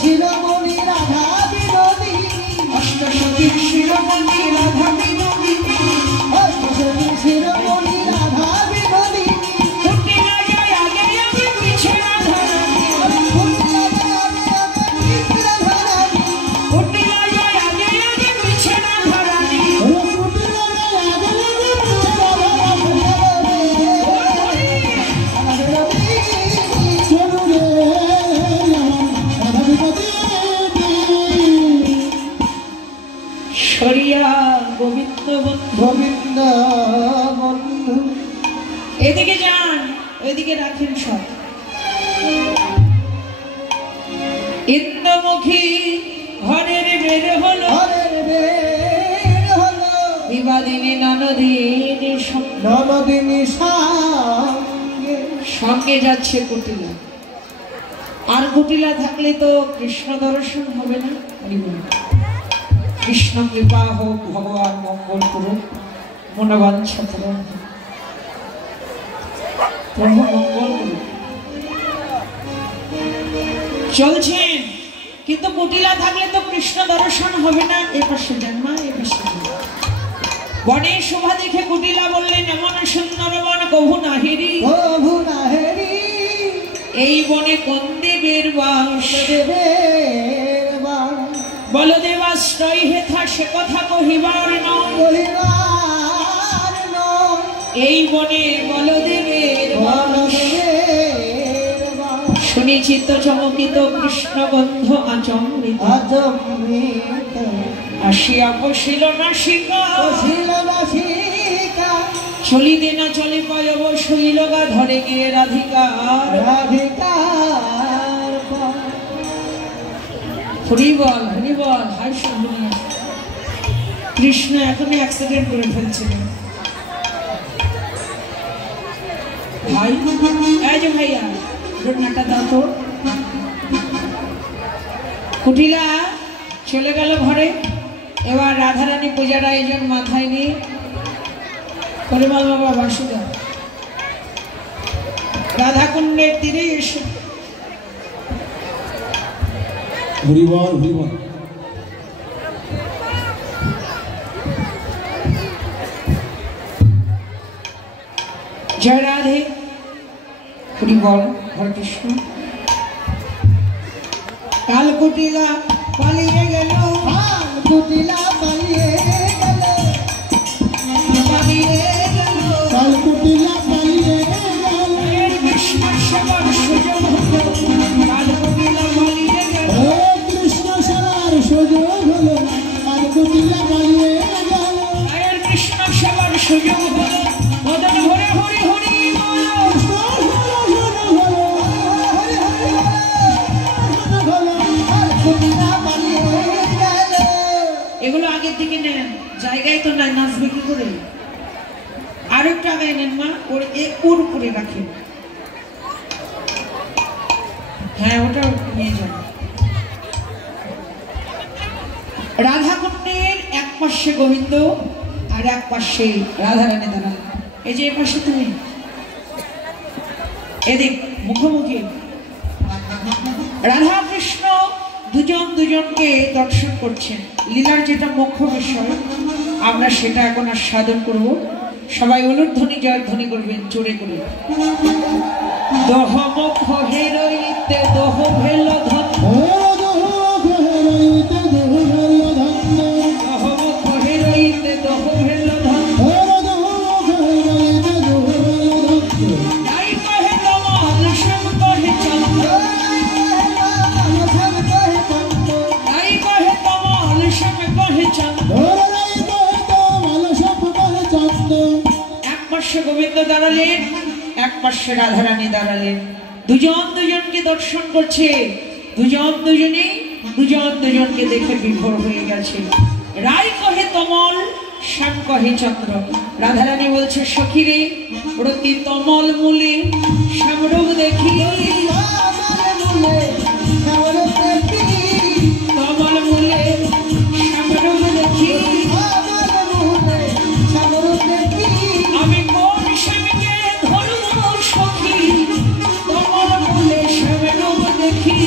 শিরোমণি রাধা বিনোদিনী অষ্টসখী শিরোমণি রাধা বিনোদিনী অষ্টসখী শিরোমণি রাধা বিনোদিনী কুটিলা যায় আগে আগে পিছে রাধা রানী কুটিলা যায় আগে আগে পিছে রাধা রানী সরিয়া গোবিন্দ বন্ধু গোবিন্দ বন্ধু এদিকে যান ওইদিকে রাখেন সব ইন্দ্রমুখী ঘরের বের হলো বিবাদিনী ননদিনী ননদিনী সঙ্গে যাচ্ছে কুটিলা আর কুটিলা থাকলে তো কৃষ্ণ দর্শন হবে না কৃষ্ণ কৃপা হোক ভগবান মঙ্গল করুন মনোবাঞ্ছা পূরণ প্রভু মঙ্গল করুন চলছেন কিন্তু কুটিলা থাকলে তো কৃষ্ণ দর্শন হবে না এ পাশে জন্মা এ পাশে বনের শোভা দেখে কুটিলা বললেন এমন সুন্দর বন কভু নাহেরি এই বনে কোন দেবের বাস বলদেবাশ্রয় হেথা সে কথা কহিবার নয় এই বনে বলদেবের বাস শুনেছি তো চমকিত কৃষ্ণগন্ধ আচমৃত আসিয়া বসিল নাসিকা চলিতে না চলে পয়ব শৈল গা ধরে গিয়ে রাধিকার হরিবল হরিবল হাই শুনিয়া কৃষ্ণ এখনই অ্যাক্সিডেন্ট করে ফেলছিলেন ভাই এই যে ভাইয়া ঘটনাটা দাও তো কুটিলা চলে গেল ঘরে এবার রাধারানী পূজার আয়োজন মাথায় নিয়ে পরিমল বাবা বাসুদা রাধাকুণ্ডের তীরে এসে হরিবল হরিবল জয় রাধে হরিবল হরে কৃষ্ণ কাল কুটিলা পালিয়ে গেল কুটিলা পালিয়ে গেল কাল কুটিলা পালিয়ে গেল কৃষ্ণ সেবার সুযোগ কাল কুটিলা পালিয়ে গেল কৃষ্ণ সেবার সুযোগ হলো কাল কুটিলা পালিয়ে গেল কৃষ্ণ সেবার সুযোগ হলো মদন ভরে হরি হরি এগুলো আগের দিকে নেন জায়গায় তো নাই নাচবে কি করে আর একটু আগে নেন মা ওর উপরে রাখেন হ্যাঁ ওটা নিয়ে যান রাধাকুণ্ডের এক পাশে গোবিন্দ আর এক পাশে রাধারানী দাঁড়ান এই যে এ পাশে তুমি এদিক মুখোমুখি রাধা কৃষ্ণ দুজন দুজনকে দর্শন করছেন লীলার যেটা মুখ্য বিষয় আমরা সেটা এখন আর সাধন করব সবাই উলুধ্বনি জয়ধ্বনি করবেন জোরে করে দহ মুখ হেরইতে দহ ভেল ধন দহ মুখ হেরইতে দহ ভেল ধন তাই কহে কমল শ্যাম কহে চন্দ্র তাই কহে কমল শ্যাম কহে চন্দ্র এক পাশে গোবিন্দ দাঁড়ালেন এক পাশে রাধারানী দাঁড়ালেন দুজন দুজনকে দর্শন করছে দুজন দুজনকে দেখে বিভোর হয়ে গেছে রাই কহে তমল শ্যাম কহে চন্দ্র রাধারানী বলছে সখীরে প্রতি তমল মূলে শ্যামরূপ দেখি তমল মূলে শ্যামরূপ দেখি আমি কোন শ্যামকে ধরব সখী তমল মূলে শ্যামরূপ দেখি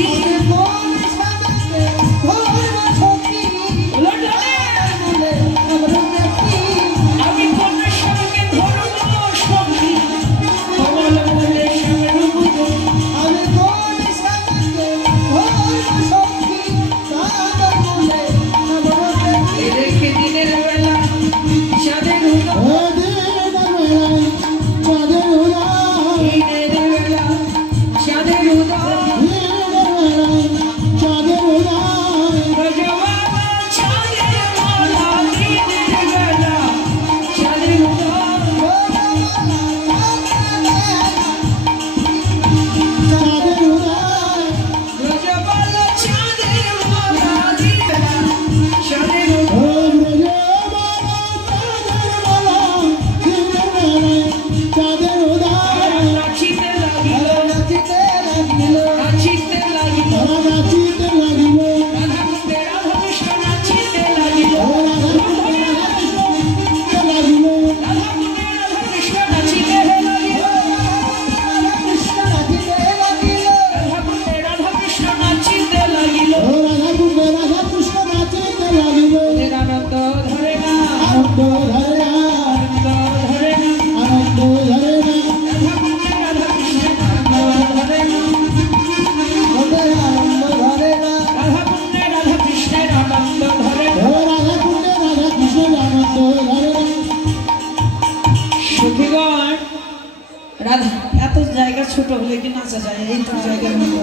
ছোট হলে কি নাচা যায়? এই তো জায়গার মতো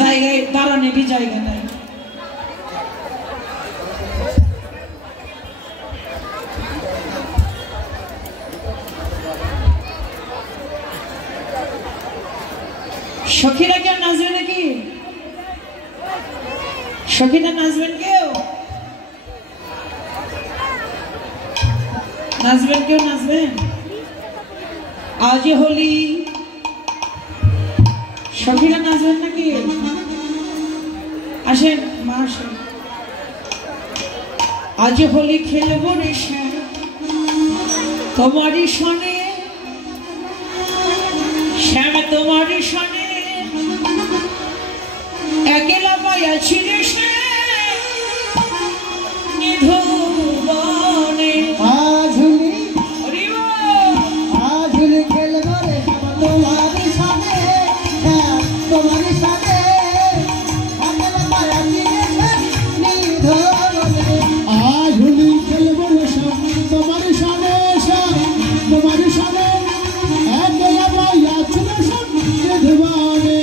জায়গায় দাঁড়ানেরই জায়গা নাই। সখীরা কেউ নাচবে নাকি? সখীরা নাচবেন কেউ? নাচবেন কেউ? নাচবেন? আজ হোলি, সখীরা নাচবেন নাকি? আসেন মা আসেন। আজ হোলি খেলবো রে শ্যাম তোমারই সনে, শ্যাম তোমারই সনে একেলা পাইয়াছি রে নিধুবনে। আজ হোলি খেলবো রে তোমারই সনে, তোমারই সনে একেলা পাইয়াছি রে নিধুবনে। আজ হোলি খেলবো রে তোমারই সনে, তোমারই সনে একেলা পাইয়াছি রে নিধুবনে।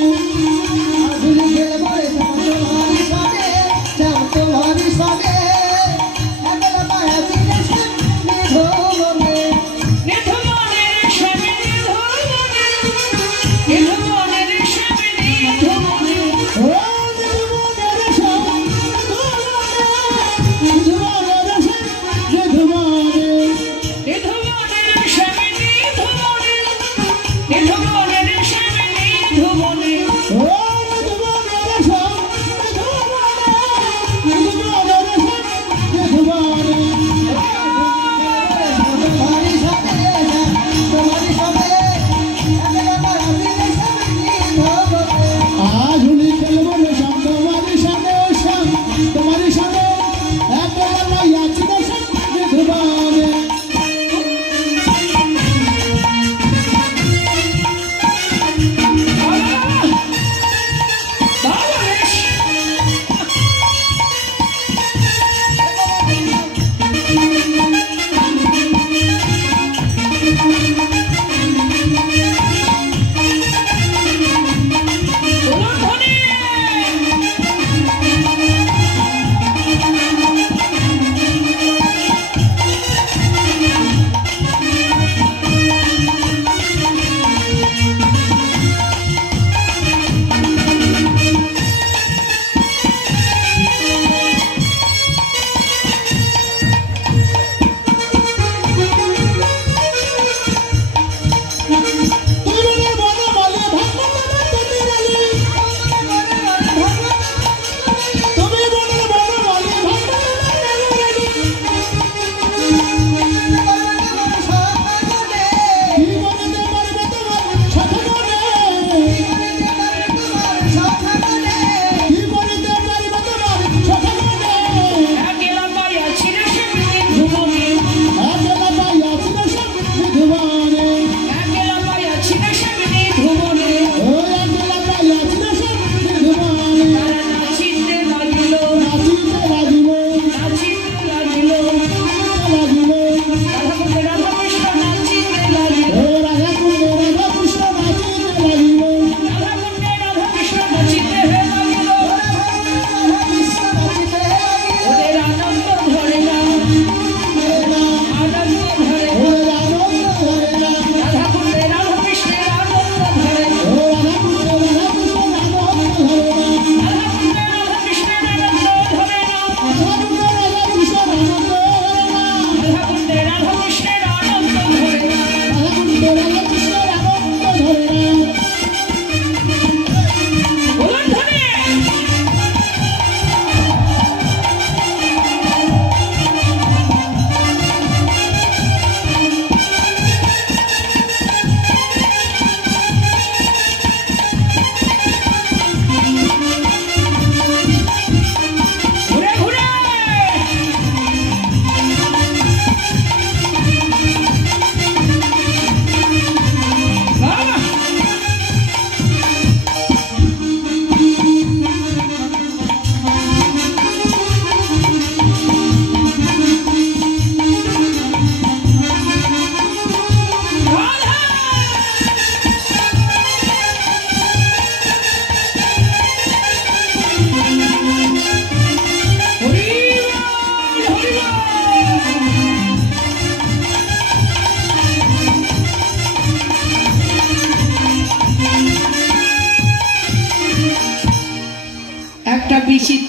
আজ হোলি খেলবো রে তোমারই সনে,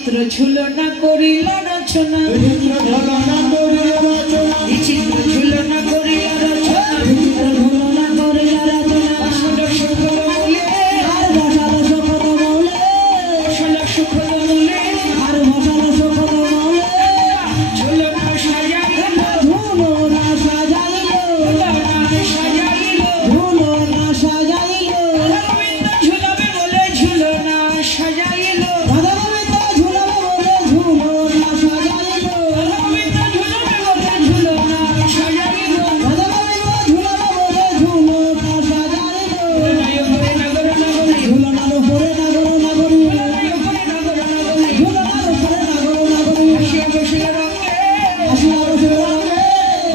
বিচিত্র ঝুলনা করিল রচনা বিচিত্র ঝুলনা করিল রচনা বিচিত্র ঝুলনা করিল রচনা বিচিত্র ঝুলনা করিল রচনা আসল সুখল মূলে আর বসালো সকল মৌলে আসল সুখল মূলে আর বসালো সকল মৌলে ঝুলনা সাজাইল ঝুলনা সাজাইল ঝুলনা সাজাইল ঝুলনা সাজাইল গোবিন্দ ঝুলাবে বলে ঝুলনা সাজাইল রাধা গোবিন্দ ঝুলাবে বলে ঝুলনা সাজাইল গোবিন্দ ঝুলাবে বলে ঝুলনা সাজাইল রাধা গোবিন্দ ঝুলাবে বলে ঝুলনা সাজাইল নগর নগরী ঝুলনার উপরে নাগর নাগরী নগর নগরী ঝুলনার উপরে নাগর নাগরী আসিয়া বসিল রঙে আসিয়া বসিল রঙে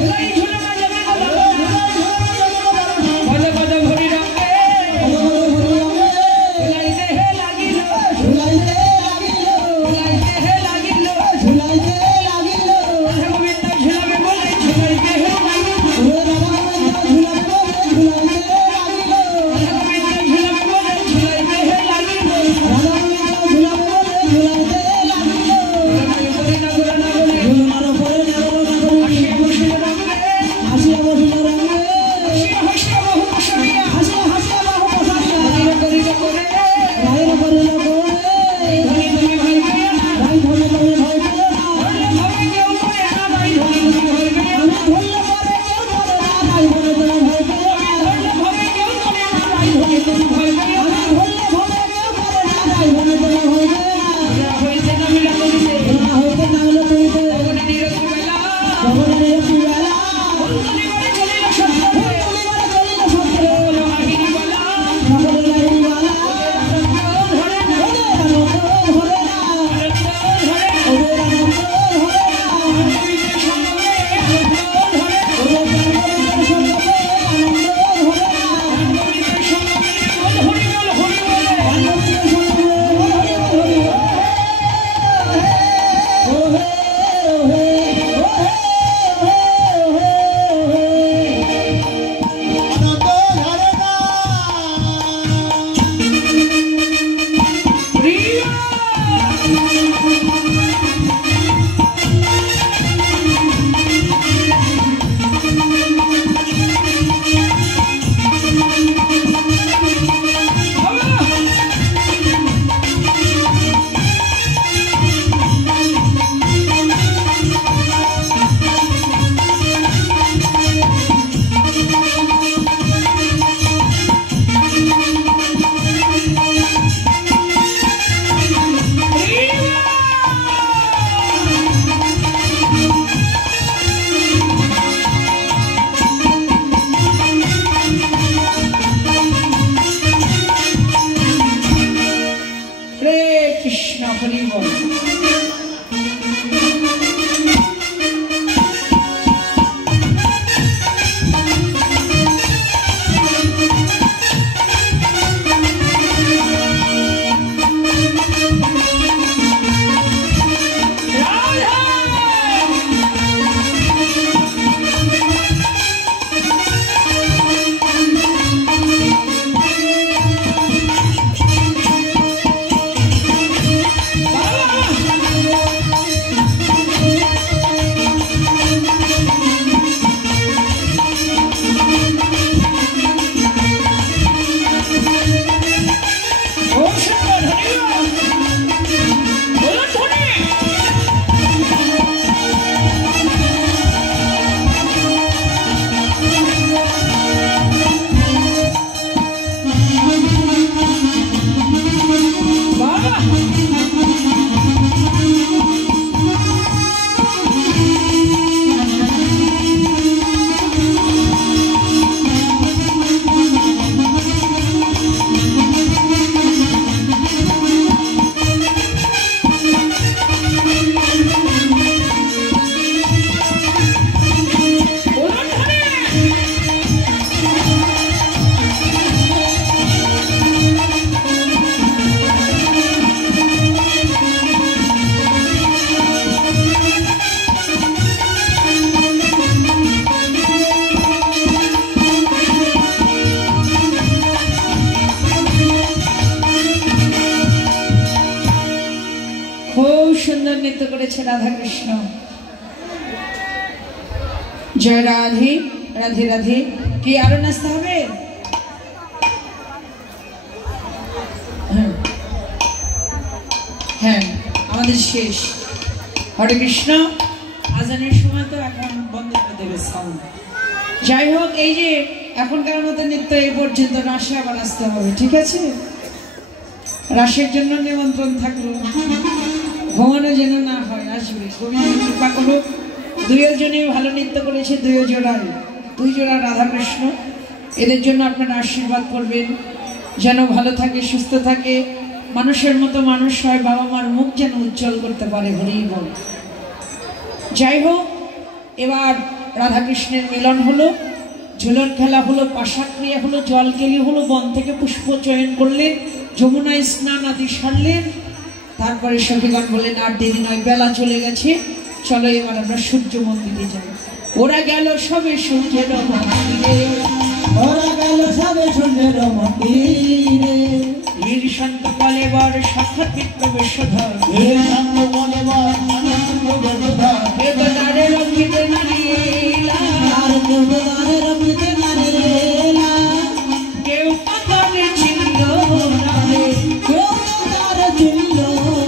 লাই ঝুলনা যাবে পদ পদ ভরি রঙে লাইতে হে লাগিল ঝুলাইতে লাগিল লাইতে হে লাগিল ঝুলাইতে লাগিল গোবিন্দ ঝুলাবে বলে ঝুলাইতে হে লাগিল রাধা গোবিন্দ ঝুলাবে বলে ঝুলাইতে লাগিল গোবিন্দ ঝুলাবে বলে ঝুলাইতে হে লাগিল রাধা গোবিন্দ ঝুলাবে বলে ঝুলাইতে লাগিল নগর নগরী ঝুলনার উপরে নাগর নাগরী আসিয়া বসিল রঙে আসিয়া বসিল রঙে আসিয়া হাসিয়া বহু বসিয়া হাসিয়া হাসিয়া বাহু বসাইয়া করিল করিল করে রায়ের করিল করে ধনী ধনী ভাই ভাইয়া রাই ধরে ধরে ভয় পেল না ধরলে ভাবে কেউ করে না ভাই ধনী ধনী ভাই ভাইয়া আমি ধরলে পরে কেউ ধরে না রাই ধরে ধরে ভয় পেল না ধরলে ভাবে কেউ করে না ভাই ধনী ধনী ভাই ভাইয়া আমি ধরলে ভরে কেউ করে না রাই ধরে ধরে ভয় পেল না হইতে নামিলা করিতে না হইতে নামলো তুইতে ভগবানের নিরতি বেলা জগনের একটি বেলা ফুলতলি বাড়ি চলিল সত্য চলিবার চলিল সত্রে বলো আহিনী বলা সকলের লাইনি বালা ধরে না ওদের আনন্দ ধরে না ধরে ওদের আনন্দ ধরে না কবিদের সঙ্গে ধরে ওদের জন্মদিনের সঙ্গে আনন্দ ধরে না কবিদের সঙ্গে হরি বল হরি বলে জন্মদিনের সঙ্গে হরি হরি হরি ও হে ও হে ও হে ও হে ও হে আনন্দ ধরে না প্রিয়া হরে কৃষ্ণ হরি বল রাধা সুন্দর নৃত্য করেছে রাধা কৃষ্ণ। জয় রাধে রাধে রাধে। কি আরো নাচতে হবে? হ্যাঁ, আমাদের শেষ। হরে কৃষ্ণ। আজানের সময় তো এখন বন্ধ করে দেবে সাউন্ড। যাই হোক, এই যে এখনকার মতো নৃত্য এই পর্যন্ত, রাসে আবার আসতে হবে, ঠিক আছে? রাসের জন্য নিমন্ত্রণ থাকলো, ঘুমানো যেন না হয়, আসবে। গোবিন্দ কৃপা করুক। দুইজনেই ভালো নৃত্য করেছে, দুই জোড়া রাধাকৃষ্ণ। এদের জন্য আপনারা আশীর্বাদ করবেন, যেন ভালো থাকে, সুস্থ থাকে, মানুষের মতো মানুষ হয়, বাবা মার মুখ যেন উজ্জ্বল করতে পারে। হরি বল। যাই হোক, এবার রাধাকৃষ্ণের মিলন হলো, ঝুলন খেলা হলো, পাশা ক্রিয়া হলো, জল কেলি হলো, বন থেকে পুষ্প চয়ন করলেন, যমুনায় স্নান আদি সারলেন। তারপরে সখীগণ বললেন আর দেরি নয়, বেলা চলে গেছে, চলো এবার আমরা সূর্য মন্দিরে যাই। ওরা গেল সবে সূর্যের মন্দিরে, ওরা গেল সবে সূর্যের মন্দিরে। বীর শান্ত বলে বর সাক্ষাৎ প্রবেশধর, বীর শান্ত বলে বর সাক্ষাৎ প্রবেশধর। দেবতারে রক্ষিত নারী লীলা, আর দেবতারে রক্ষিত নারী লীলা। কেউ তারে চিনল না রে, কেউ তারে চিনল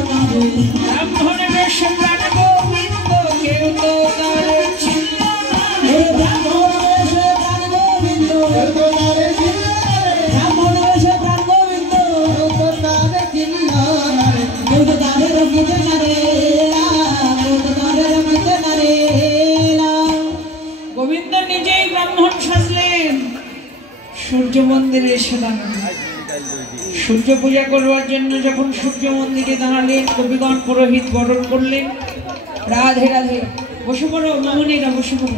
না রে। ব্রাহ্মণ বেশ প্রাণ গোবিন্দ, কেউ তো তারে চিনল না রে। ব্রাহ্মণ বেশে প্রাণ গোবিন্দ, কেউ তো তারে চিনল না রে। ব্রাহ্মণ বেশে প্রাণ গোবিন্দ, কেউ তো তারে চিনল না রে। কেউ তো তারে রক্ষিত নারী লীলা, কেউ তো তারে রক্ষিত নারী লীলা। গোবিন্দ নিজেই ব্রাহ্মণ সাজলেন, সূর্য মন্দিরে এসে দাঁড়ালেন। সূর্য পূজা করবার জন্য যখন সূর্য মন্দিরে দাঁড়ালেন, কবিগণ পুরোহিত বরণ করলেন। রাধে রাধে। বসে পড়ো মামুনিরা, বসে পড়ো।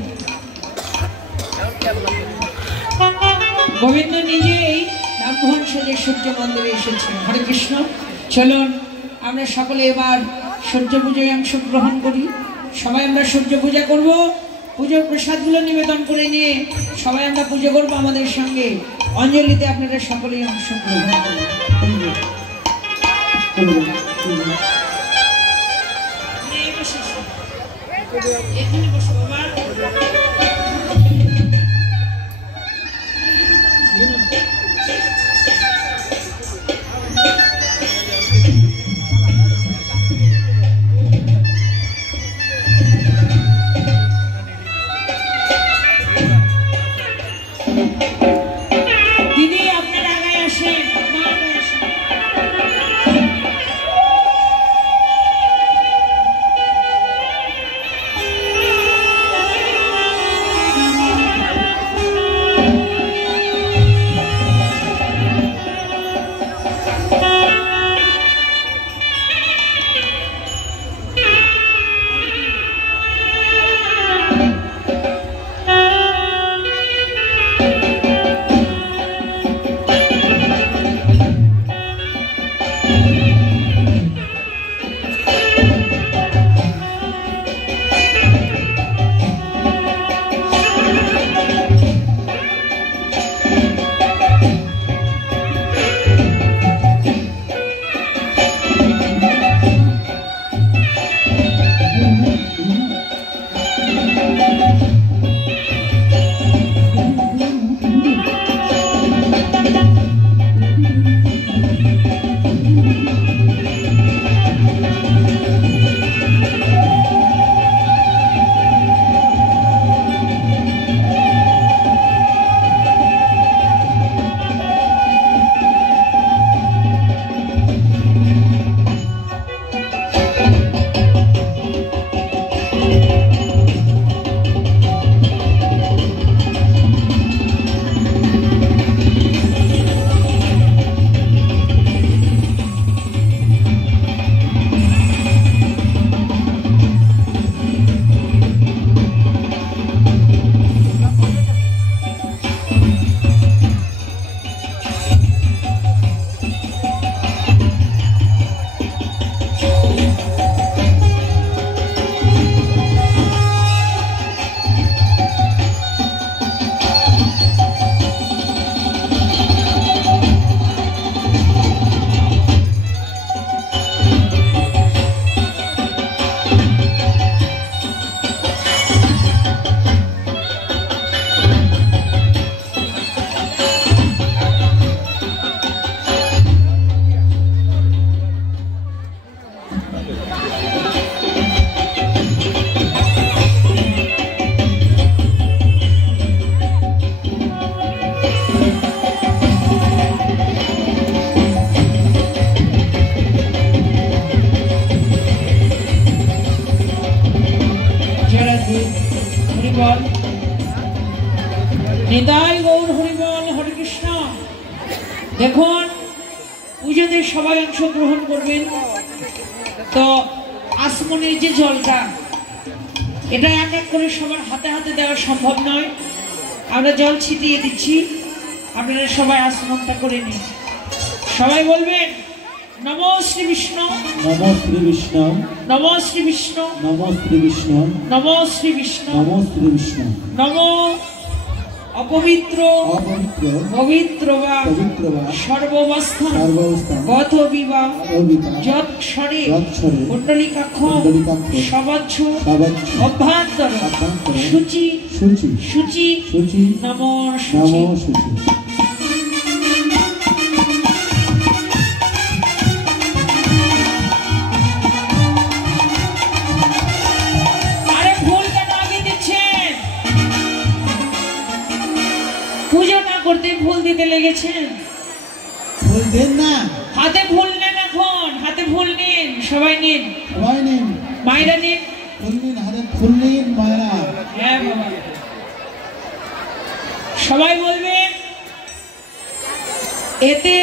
গোবিন্দ নিজেই ব্রাহ্মণ সেজে সূর্য মন্দিরে এসেছেন। হরে কৃষ্ণ। চলুন আমরা সকলে এবার সূর্য পূজায় অংশগ্রহণ করি। সবাই আমরা সূর্য পূজা করব, পুজোর প্রসাদগুলো নিবেদন করে নিয়ে সবাই আমরা পুজো করবো আমাদের সঙ্গে। অঞ্জলিতে আপনারা সকলেই অংশগ্রহণ করবেন। এখানে বসো বাবা। দিদি আপনার আগে আসেন, মা আগে আসেন। নিতাই গৌর হরিবল, হরে কৃষ্ণ। দেখুন পুজোতে সবাই অংশগ্রহণ করবেন। তো আসমনের যে জলটা, এটা এক এক করে সবার হাতে হাতে দেওয়া সম্ভব নয়। আমরা জল ছিটিয়ে দিচ্ছি, আপনারা সবাই আসমনটা করে নিন। সবাই বলবেন নমো শ্রী বিষ্ণু, নমো শ্রী বিষ্ণু, নমো শ্রী বিষ্ণু, নমো শ্রী বিষ্ণু, নমো শ্রী বিষ্ণু, নমো শ্রী বিষ্ণু। নমো অপবিত্র অপবিত্র পবিত্র বা পবিত্র বা সর্বাবস্থান সর্বাবস্থান গত বিবাহ অবিবাহ যৎক্ষরে যৎক্ষরে কুণ্ডলিকাক্ষ কুণ্ডলিকাক্ষ সবচ্ছ সবচ্ছ অভ্যন্তর অভ্যন্তর শুচি শুচি শুচি শুচি নমো শুচি। নমো শুচি। আরে ভুল কেন আগে দিচ্ছেন? পূজা না করতে ভুল দিতে লেগেছেন। ফুল দেন না, হাতে ভুল নেন, এখন হাতে ভুল নিন, সবাই নিন, সবাই নিন, মায়েরা নিন। ফুল নিন, হাতে ফুল নিন মায়েরা। হ্যাঁ বাবা, সবাই বলবেন এতে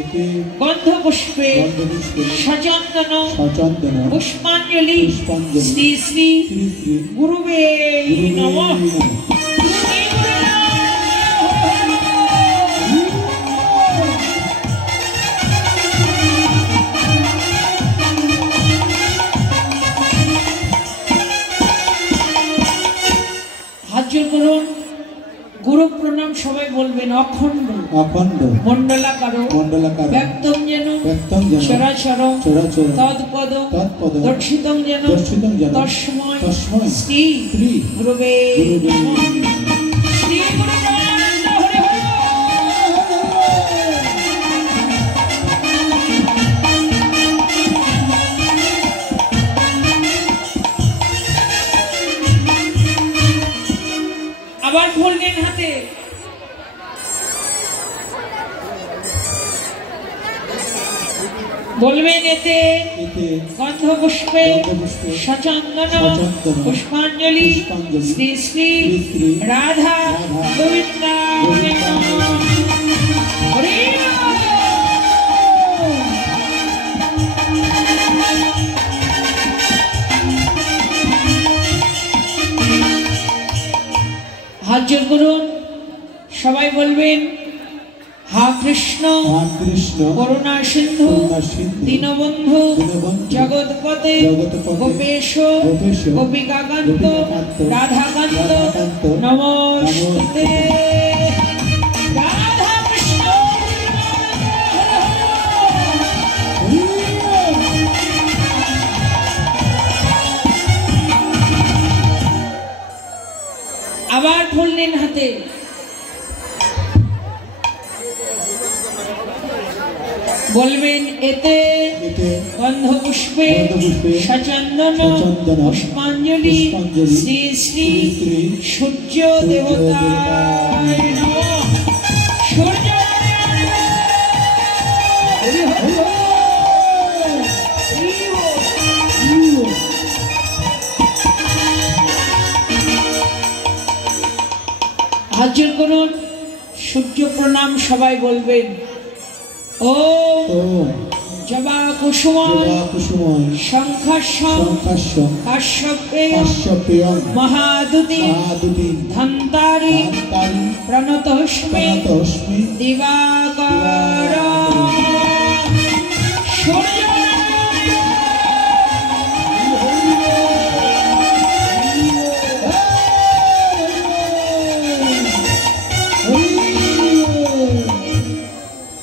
এতে গন্ধ পুষ্পে গন্ধপুষ্পে সচন্দন সচন্দন পুষ্পাঞ্জলি পুষ্পাঞ্জলি শ্রী শ্রী শ্রী শ্রী গুরুবে নমঃ। হাত জোর করুন, গুরু প্রণাম সবাই বলবেন। অখণ্ড অখণ্ড মণ্ডলাকার মণ্ডলাকার ব্যক্তং যেন ব্যক্তং যেন চরাচর চরাচর তৎপদ তৎপদ দর্শিতং যেন দর্শিতং যেন তস্মৈ তস্মৈ শ্রী শ্রী গুরুবে গুরুবে নমঃ। শ্রী গুরুবে হরি হরি। আবার ফুল নিন হাতে। বলবেন এতে এতে গন্ধ পুষ্পে গন্ধপুষ্পে সচন্দন সচন্দন পুষ্পাঞ্জলি পুষ্পাঞ্জলি শ্রী শ্রী শ্রী শ্রী রাধা রাধা গোবিন্দায় নমঃ। হরি বল। হাত জোর করুন, সবাই বলবেন হা কৃষ্ণ হা কৃষ্ণ করুণা সিন্ধু করুণা সিন্ধু দীনবন্ধু দীনবন্ধু জগৎপতে জগৎপতে গোপেশ গোপেশ গোপিকাকান্ত গোপিকাকান্ত রাধাকান্ত রাধাকান্ত নমস্তে। রাধা কৃষ্ণ হরি বল। আবার ফুল নিন হাতে। বলবেন এতে এতে গন্ধ পুষ্পে গন্ধপুষ্পে সচন্দন সচন্দন পুষ্পাঞ্জলি পুষ্পাঞ্জলি শ্রী শ্রী শ্রী সূর্য দেবতায় নমঃ। সূর্য হরি হরি বল। হাত জোর করুন, সূর্য প্রণাম সবাই বলবেন। ও ওম জবা কুসুময় জবা কুসুময় শঙ্খাস্যম শঙ্খাস্য কাশ্যপেয় কাশ্যপেয়ং মহাদুতি মহাদুতি ধন্তারি ধান্তারি প্রণতস্মে প্রণতস্মি দিবাকর। সূর্য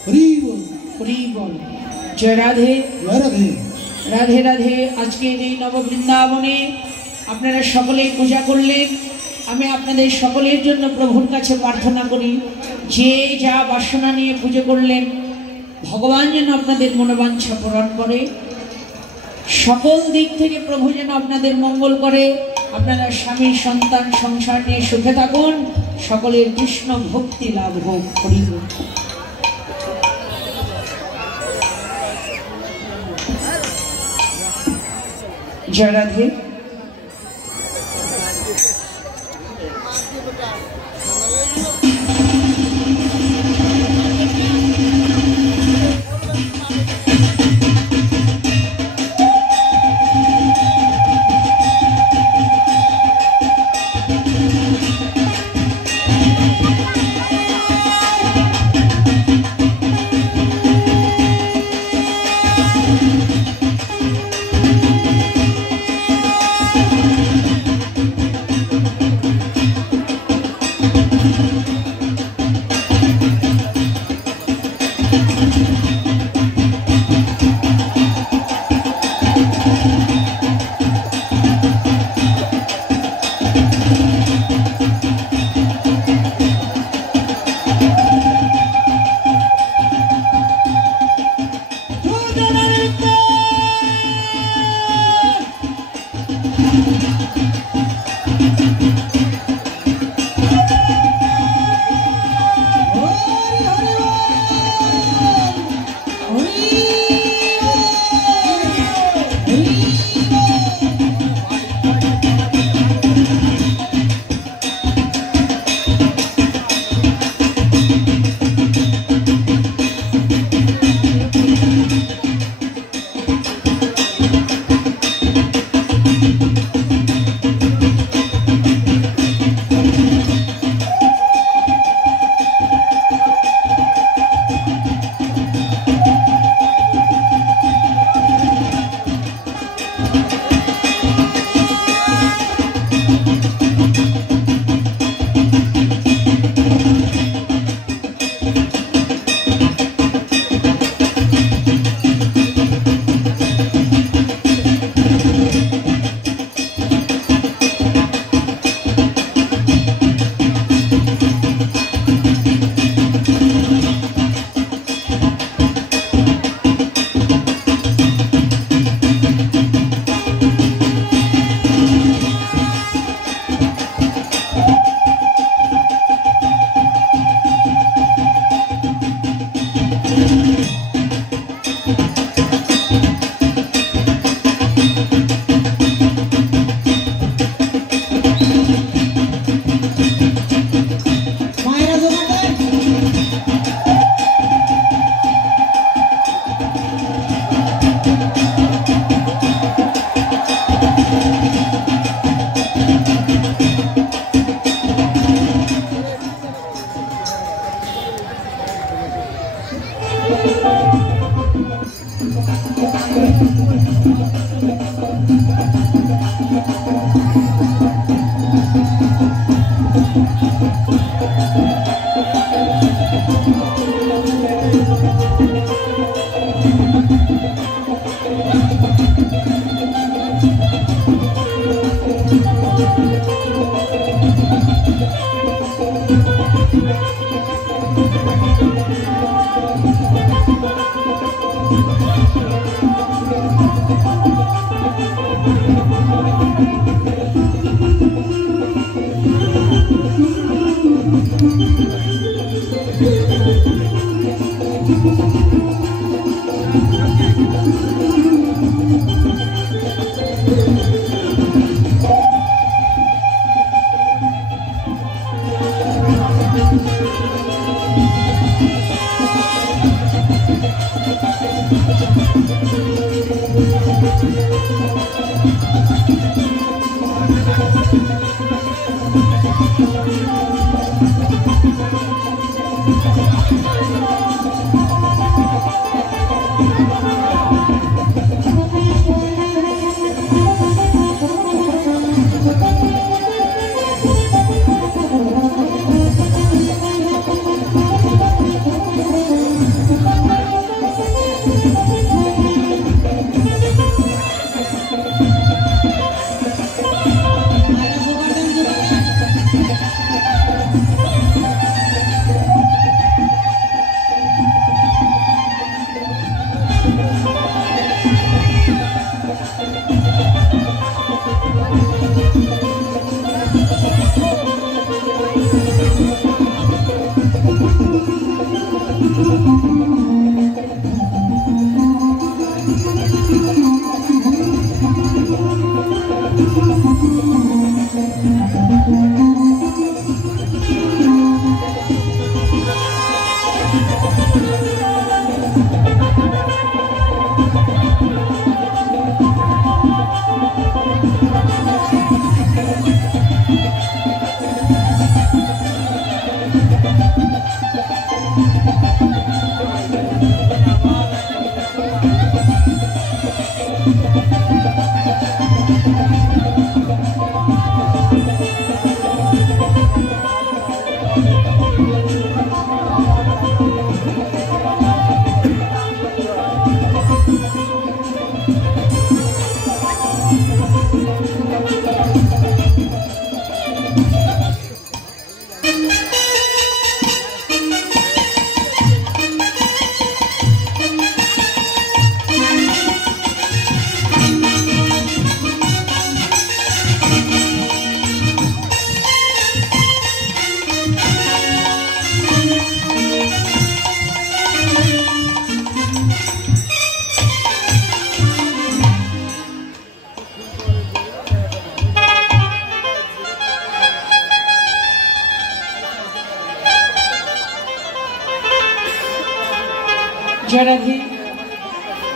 হরি বল। হরি বল। জয় রাধে জয় রাধে। রাধে রাধে। আজকের এই নববৃন্দাবনে আপনারা সকলেই পূজা করলেন। আমি আপনাদের সকলের জন্য প্রভুর কাছে প্রার্থনা করি, যে যা বাসনা নিয়ে পুজো করলেন ভগবান যেন আপনাদের মনোবাঞ্ছা পূরণ করে। সকল দিক থেকে প্রভু যেন আপনাদের মঙ্গল করে, আপনারা স্বামী সন্তান সংসার নিয়ে সুখে থাকুন, সকলের কৃষ্ণ ভক্তি লাভ হোক। হরি বল। জয় রাধে। जराधि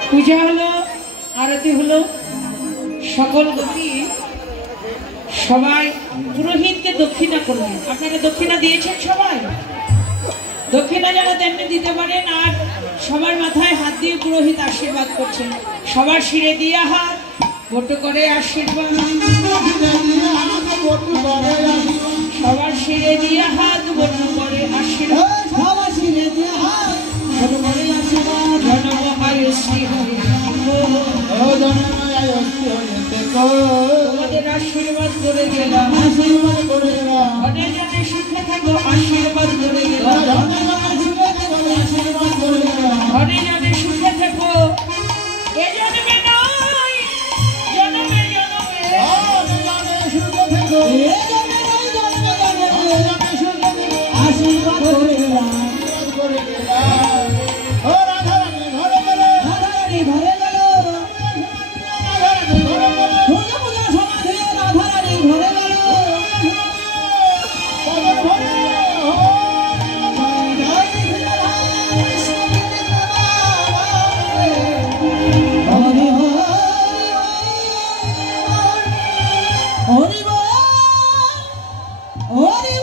पूजा हलो आरती हलो सकल गति सबाई पुरोहित के दक्षिणा करलेन आपनारा दक्षिणा दिएछेन सबाई दक्षिणा जेन तेमनि दिते पारेन आर सबार माथाय हाथ दिए पुरोहित आशीर्वाद करछेन सबार शिरे दिया हाथ बटु करे आशीर्वाद सबार शिरे दिया हाथ बटु करे आशीर्वाद সবার শিরে দিয়া হাত বটু করে আশীর্বাদ জনম আয়ুষ্টি তোমাদের আশীর্বাদ করে গেলাম আশীর্বাদ করে গেলাম ঘরে জনে সুখে থাকো আশীর্বাদ করে গেলাম আশীর্বাদ করে গেলাম ঘরে জনে সুখে থাকো এ জন্মে নয় জন্মে জন্মে এ জন্মে নয় জন্মে জন্মে আশীর্বাদ করে গেলাম রাধারানী ঘরে গেল পূজা পূজা সমাধি রাধারানী ঘরে গেল হরি বল হরি